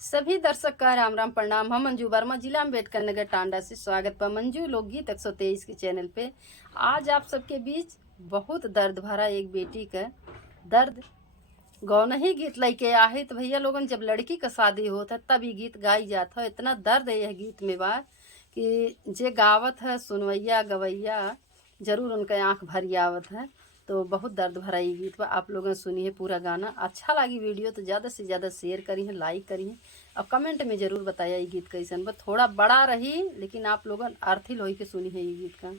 सभी दर्शक का राम राम प्रणाम। हम मंजू वर्मा, जिला अम्बेडकर नगर टांडा से स्वागत पर मंजू लोकगीत 123 के चैनल पे। आज आप सबके बीच बहुत दर्द भरा एक बेटी का दर्द गौन ही गीत लेके आहे। तो भैया लोगन, जब लड़की का शादी होता है तब ये गीत गाई जाता है। इतना दर्द है यह गीत में बा कि जे गावत है सुनवैया गवैया जरूर उनका आँख भरी आवत है। तो बहुत दर्द भरा ये गीत बा। आप लोगों ने सुनी है पूरा गाना। अच्छा लगी वीडियो तो ज़्यादा से ज़्यादा शेयर करी है, लाइक करी है और कमेंट में ज़रूर बताया ये गीत कैसन बा। थोड़ा बड़ा रही लेकिन आप लोगन अर्थिल होई के सुनी है ये गीत का।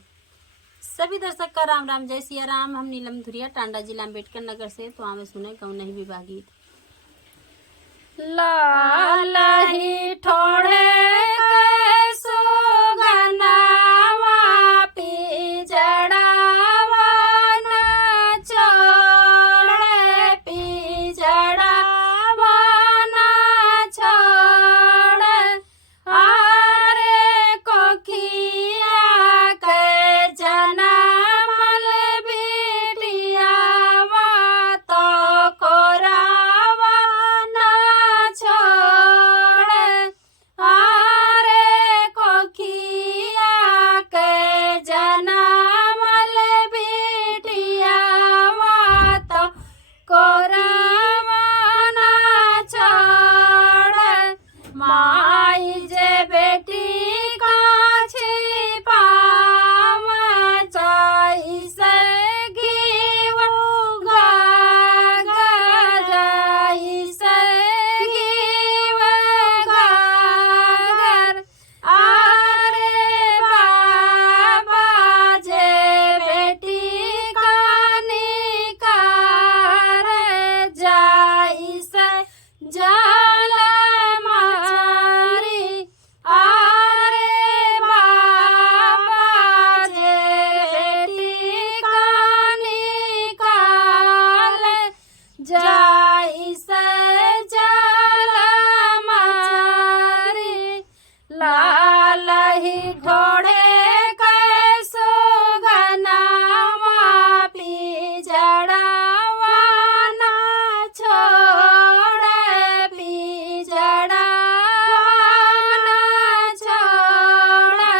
सभी दर्शक का राम राम, जय सिया राम। हम नीलम धुरिया, टांडा जिला अम्बेडकर नगर से। तो हमें सुने कौन नहीं विवाह गीत। लाल ही ठोड़े के सुगनावा पिजड़ावा न छोड़े, पिजड़ावा न छोड़े। आरे कोखिया के जनमल बिटियावा तो कोरावा न छोड़े। आरे कोखिया के जनमल बिटियावा तो कोरावा न छोड़े। माई जे बेटी का छिपाव जैसे घीव गागर, जैसे घीव गागर। आरे बाबा जे बेटी का निकार जैसे जल मारी। आरे बाबा जे बेटी का निकार जैसे जल मारी। लाल ही घोड़े के सुगनावा पिजड़ावा न छोड़े, पिजड़ावा न छोड़े।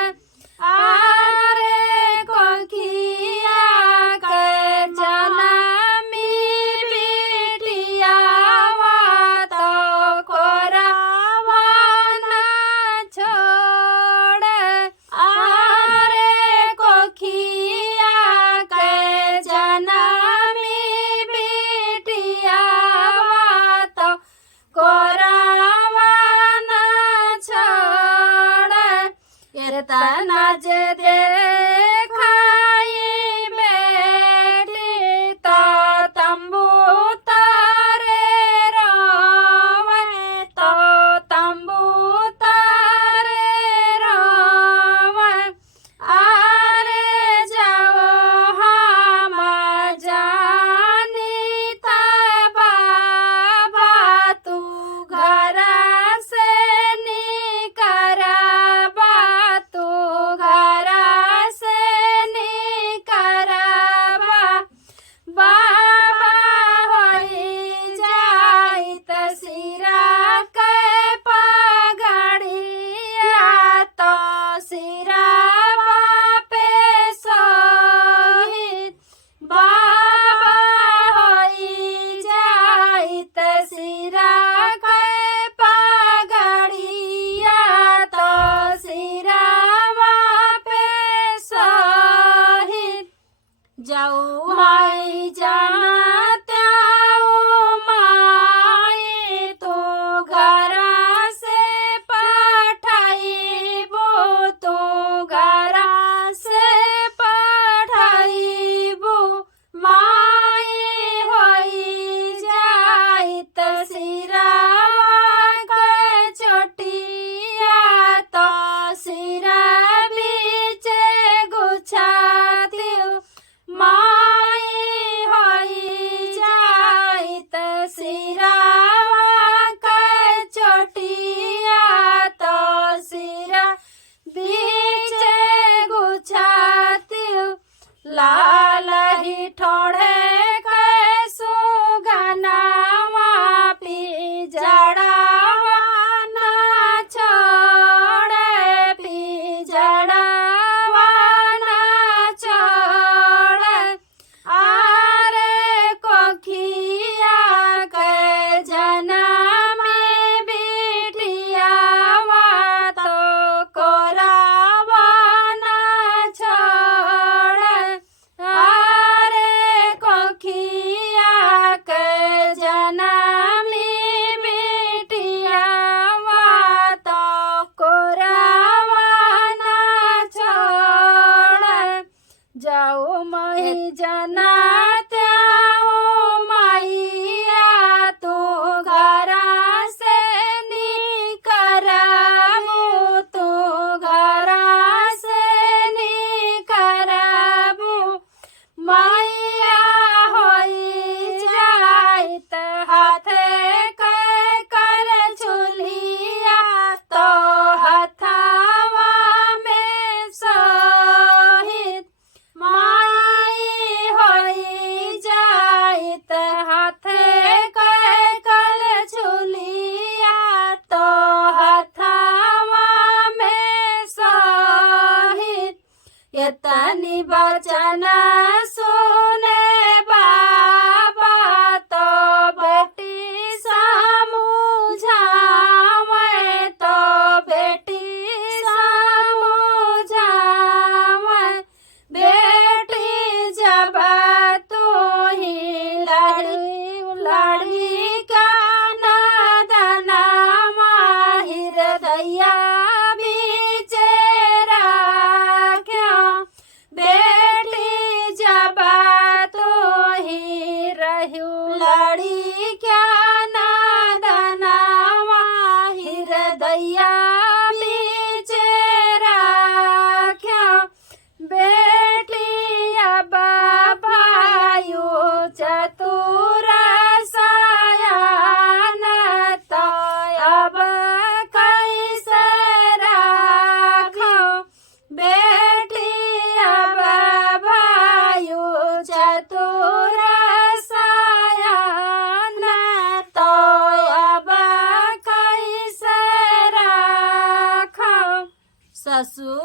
आरे कोखिया के जनमी बिटियावा तो कोरावा न छोड़े। आरे कोखिया के जनमी बिटियावा तो कोरावा न छोड़े। कीर्तना जे देखाई बेटी तो तंबू तारे रोवे, तो तंबू तारे रोवे। आरे जाओ हम जानी ता बाबा तू घर से निकरबा, तू घर से निकरबा। बाबा होई जाई त सिरा के पगड़िया तो सिरावा पे सोहित। बाबा होई जाई त सिरा के पगड़िया तो सिरावा पे सोहित। जाऊ माई जानत्याओ माई तो घर से पठाइबो, तो घर से पठाइबो। माई होई जाई त सिरावा के चोटिया तो सिरा बीचे गुछातियो। माई होई जाई त सिरावा के चोटिया तो सिरा बीचे गुछातियो। लाल ही ठोड़े के सुगनावा पिजड़ावा ससुर